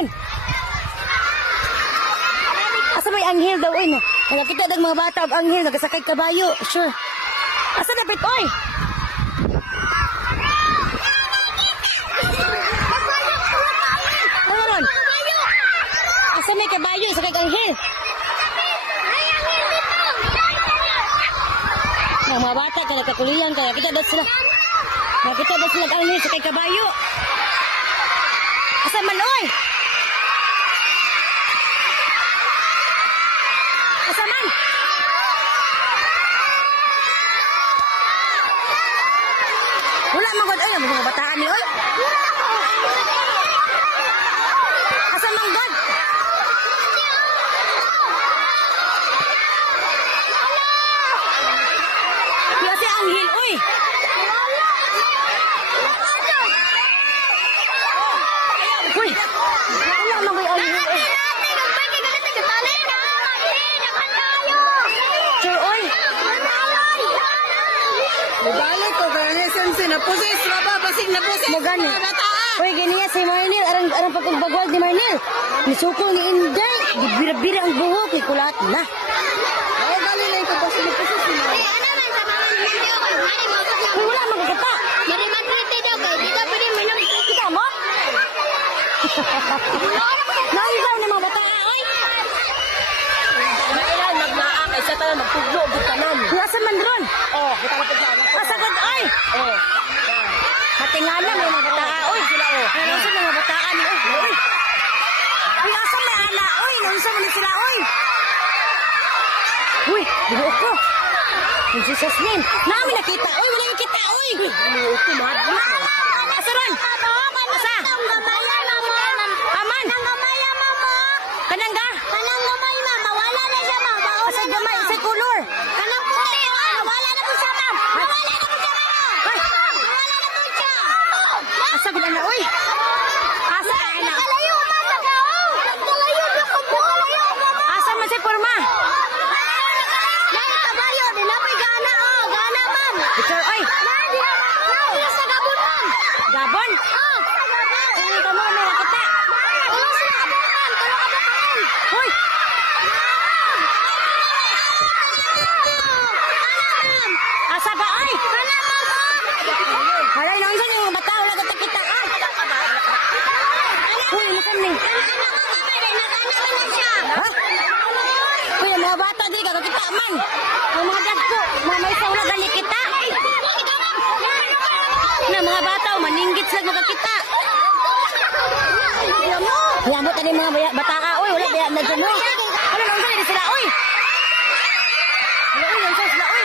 Ron. Asa may anghel daw, oy. Nakakita ng mga bata ang anghel, nagasakay kabayo. Sure. Asa dapat, oy? Ano, Ron? Asa may kabayo, sakay anghel. Mga bata, kaya kakuliyan, kaya kita daw sila. Nakita daw sila ang anghel, sakay kabayo. Asa man, oy? Asa man? Wala man God, ay, mga bataan ni, oy. Asa man God? Kasi anghel, oy. Uy, wala man God, anghel, oy. Sure, oy. Mabalik ko kaya nesense na pusis na ba basig na pusis. Mo gani. Uy, ganiya si Marnel, arang papagbagwag ni Marnel. Nisukol ni Inday, bira-bira ang buhok, ikulat na. Ay gali lang ko basig na pusis na. Uy, wala magkata. Kita mo? Naisaw ni mga bata, oy. Kailan magmaa kay sa tanan magtuglo gud tanan. Nasa man ron. Oh, kita na pagka. Asa God, oy. Oh. Matingala may mga bata, oy. Sila oh. Ano sa mga bataan, oy. Uy. Uy, asa may ala, oy. Nunsa man sila, oy. Uy, buhok ko. In Jesus' name. Namin nakita, oy. Wala yung kita, oy. Buhok ko madbuk. Asa ron? Asa? Aman. Kanang ga? Asa gamay? Sa kulor? Asa gud na, oy. Asa ana? Asa man si porma? Bicar, oy. Gabon? Ano ka mo may nakita? Hoy! Asa ba, oy? Halay na unsa yung bata wala ka kita, ah. Uy, ano ka ni? Ha? Uy, ang mga bata di ka kita man. Ang mga dagko, mga may wala gani kita. Na mga bata maninggit sila magkakita. Yamot tadi mga bata ka, oy, wala kaya na dyan, oy. Ano na unsa sila, oy? Ano, oy, unsa sila, oy?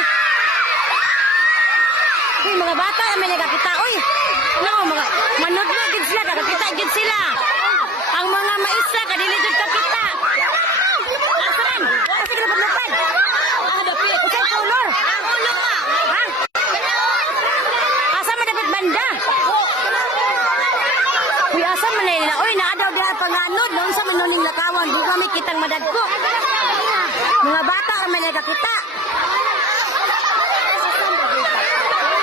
Uy, mga bata may nagkakita, oy. No, mga manudlog gid sila, kakakita gid sila. Ang mga maestra kadili jud kakita. Asan? Asa ka lupad? Ah, dapit. Usay color. Ha? Asa man dapat banda? Uy, asa man nila? Uy, naadaw diha panganod. Noon sa manuning lakawan, di kami kitang madagko. Mga bata ra may nagkakita.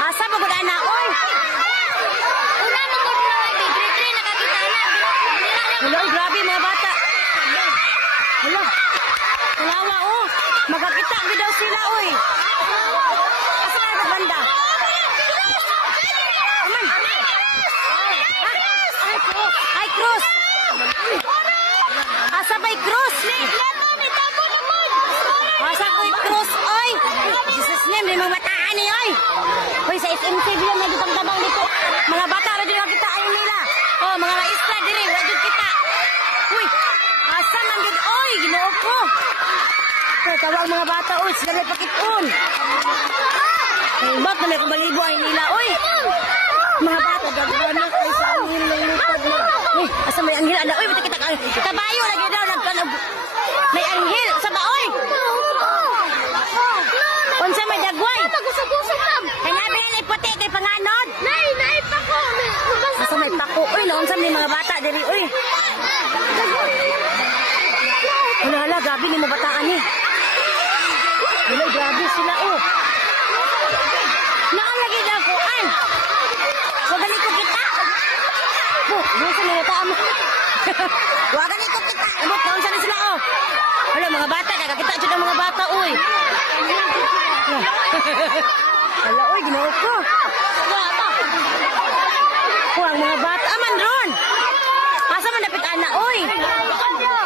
Asa ba gud ana, oy? Hello, grabe mga bata. Hello. Kalawa, oh. Magkakita gud daw sila, oy. Asa na dapat banda? Aman. Ay, cross. Asa ba'y cross? Asa ba'y cross, oy? Jesus name, may mga bataan ni, oy. Uy, sa SMC, bilang may dutang tabang dito. Mga bata, radyo na kita, ayaw nila. Oh, mga maestra, dire, radyo kita. Uy, asa man yun, oy, ginoo ko. Kaya tawag mga bata, oy, sila may pakipon. Ba't na may kumalibo ay nila, oy. Mga bata, gagawin na kayo sa anghel ng lupad na. Uy, asa may anghel, ana, uy, kita kabayo, lagi daw, may anghel, sa ba, oy. Unsa may dagway? Kanabi na puti kay panganod. Asa may pako, uy, naunsa may mga bata diri, uy. Hala, gabi ni mga bataan ni. Hala, grabe sila, oh. Naalagi daw ko, ay. So, ganito kita. Oh, nasa may bataan mo. Wagan ito kita. Amot, naon sana sila, oh. Hala, mga bata, kakakita dyan ang mga bata, uy. Hala, uy, ginoo ko. Ang mga bata, aman ron. Asa man dapit ana, uy.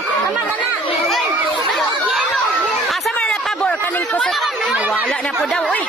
Tama ka na. Asa man na pabor, kaning kusot. Wala na po daw, uy.